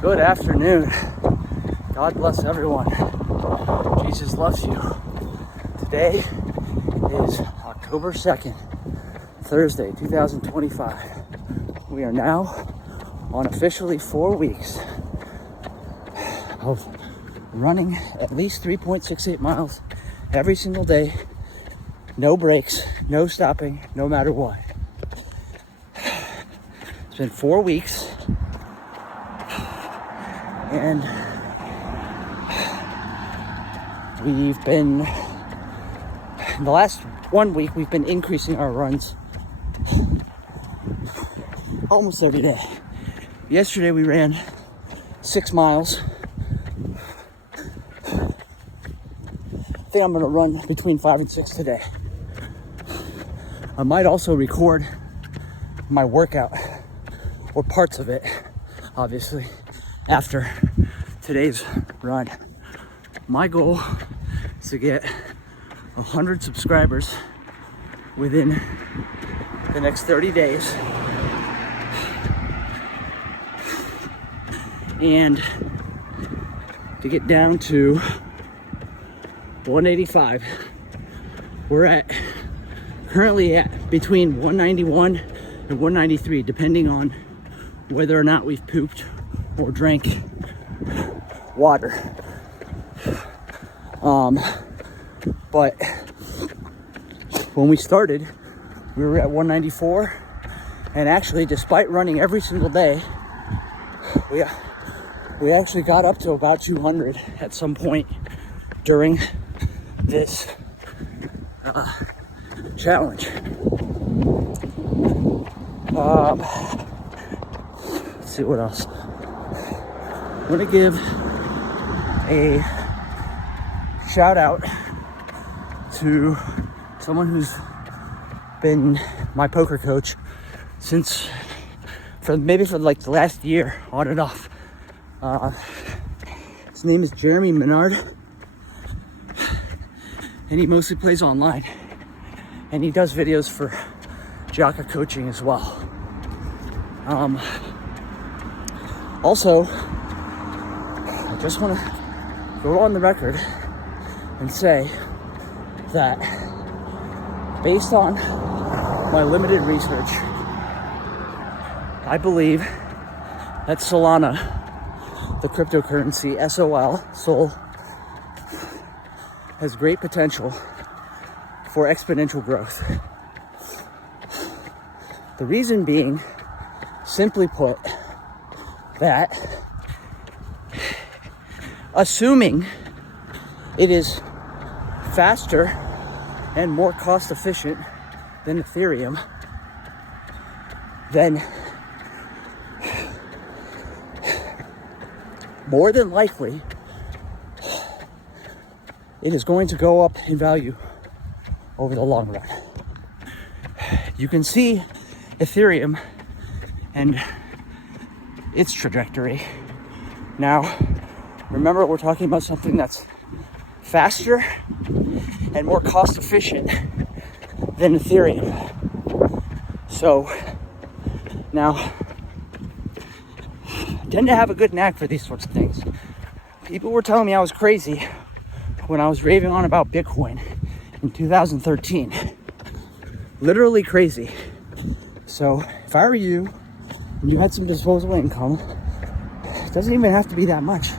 Good afternoon. God bless everyone. Jesus loves you. Today is October 2nd, Thursday, 2025. We are now on officially 4 weeks of running at least 3.68 miles every single day. No breaks, no stopping, no matter what. It's been 4 weeks. And we've been, in the last 1 week, we've been increasing our runs almost every day. Yesterday we ran 6 miles. I think I'm gonna run between 5 and 6 today. I might also record my workout, or parts of it, obviously, after today's run. My goal is to get 100 subscribers within the next 30 days. And to get down to 185. We're currently at between 191 and 193, depending on whether or not we've pooped or drank water. But when we started, we were at 194, and actually, despite running every single day, we actually got up to about 200 at some point during this challenge. Let's see what else. I'm gonna give a shout out to someone who's been my poker coach since for like the last year, on and off. His name is Jeremy Menard, and he mostly plays online, and he does videos for Jaka coaching as well. Also, I just want to go on the record and say that based on my limited research, I believe that Solana, the cryptocurrency, Sol, has great potential for exponential growth. The reason being, simply put, that assuming it is faster and more cost efficient than Ethereum, then more than likely it is going to go up in value over the long run. You can see Ethereum and its trajectory. Now, remember, we're talking about something that's faster and more cost efficient than Ethereum. So now, I tend to have a good knack for these sorts of things. People were telling me I was crazy when I was raving on about Bitcoin in 2013. Literally crazy. So if I were you and you had some disposable income, it doesn't even have to be that much.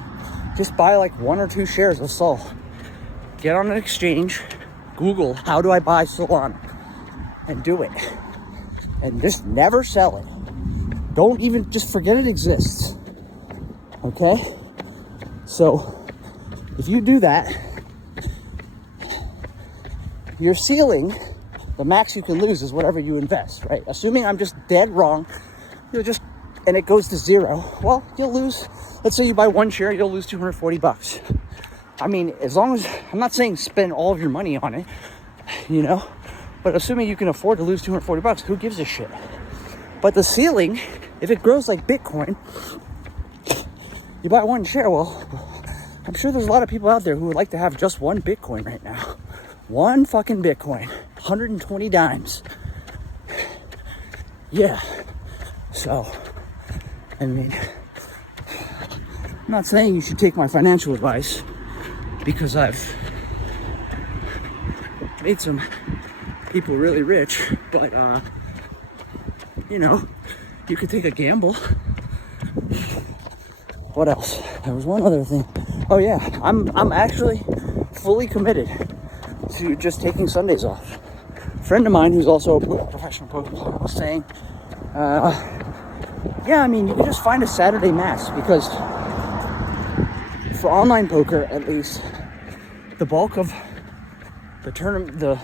Just buy like 1 or 2 shares of Sol. Get on an exchange, Google, how do I buy Solana? And do it. And just never sell it. Don't even, just forget it exists. Okay? So if you do that, your ceiling, the max you can lose, is whatever you invest, right? Assuming I'm just dead wrong, and it goes to zero, well, you'll lose, let's say you buy 1 share, you'll lose $240. I mean, as long as, I'm not saying spend all of your money on it, but assuming you can afford to lose $240, who gives a shit? But the ceiling, if it grows like Bitcoin, you buy 1 share, well, I'm sure there's a lot of people out there who would like to have just 1 Bitcoin right now. 1 fucking Bitcoin, 120 dimes. Yeah. So, I mean, I'm not saying you should take my financial advice, because I've made some people really rich, but you know, you could take a gamble. What else? There was one other thing. Oh yeah, I'm actually fully committed to just taking Sundays off. A friend of mine who's also a professional poker player was saying, yeah, I mean, you can just find a Saturday mass, because for online poker, at least, the bulk of the tournament, the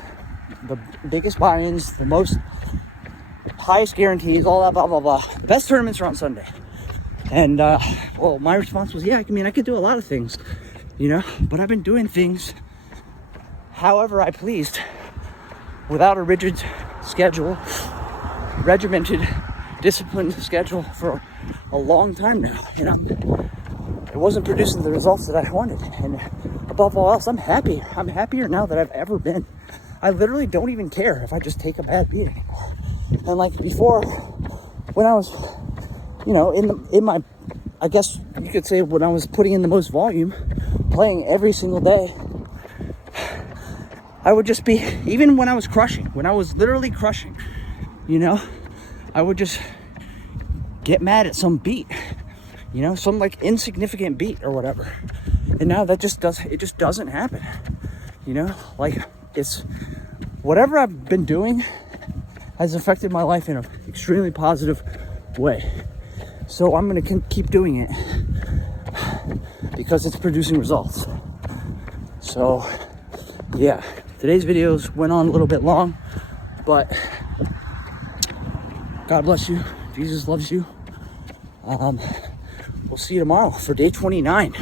biggest buy-ins, the most highest guarantees, all that blah blah blah, the best tournaments are on Sunday. And well, my response was, yeah, I mean, I could do a lot of things, you know, but I've been doing things however I pleased, without a rigid schedule, regimented, disciplined schedule for a long time now, and it wasn't producing the results that I wanted. And above all else, I'm happy. I'm happier now than I've ever been. I literally don't even care if I just take a bad beat anymore. And like before, when I was, you know, in my, I guess you could say, when I was putting in the most volume, playing every single day, I would just be, even when I was crushing, when I was literally crushing, you know, I would just get mad at some beat, you know, some like insignificant beat or whatever. And now that just doesn't happen, you know, like it's whatever I've been doing has affected my life in an extremely positive way. So I'm going to keep doing it because it's producing results. So yeah, today's videos went on a little bit long, but God bless you. Jesus loves you. We'll see you tomorrow for day 29.